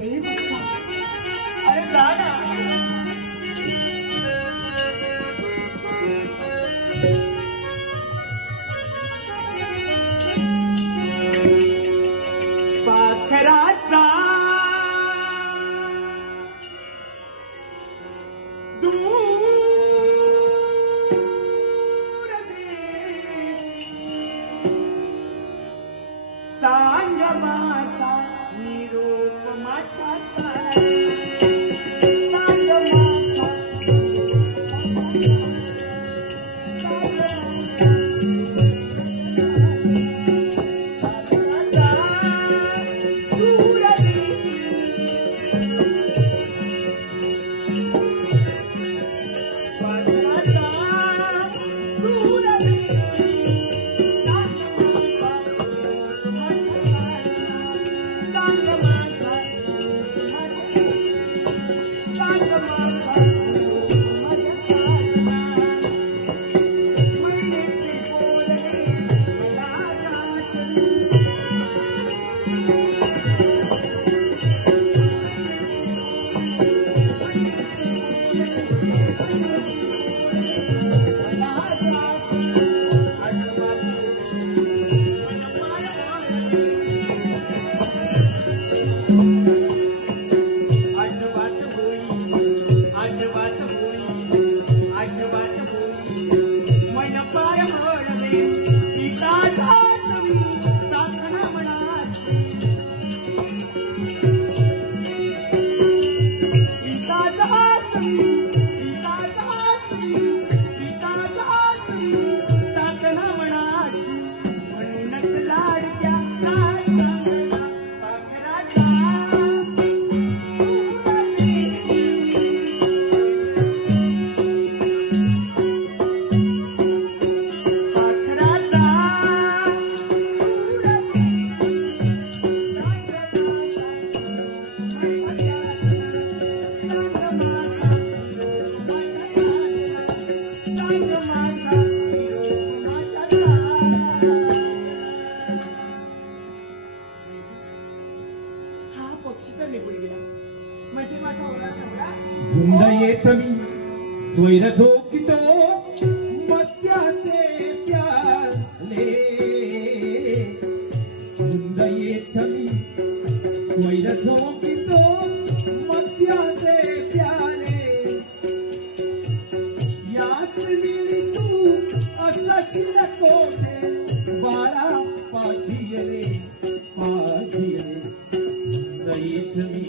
हे बच्चा, अरे जा ना. पाखराचा दूर देश सांग माझा निरोप माझ्या गुंड येत मी स्वैर झोकितो मद्याचे प्याले. गुंड येत मी स्वैर झोकितो मद्याचे प्याले. याच वेळी तू असाची कोठे बाळा पाझिये रे पाझिये. गुंड येत मी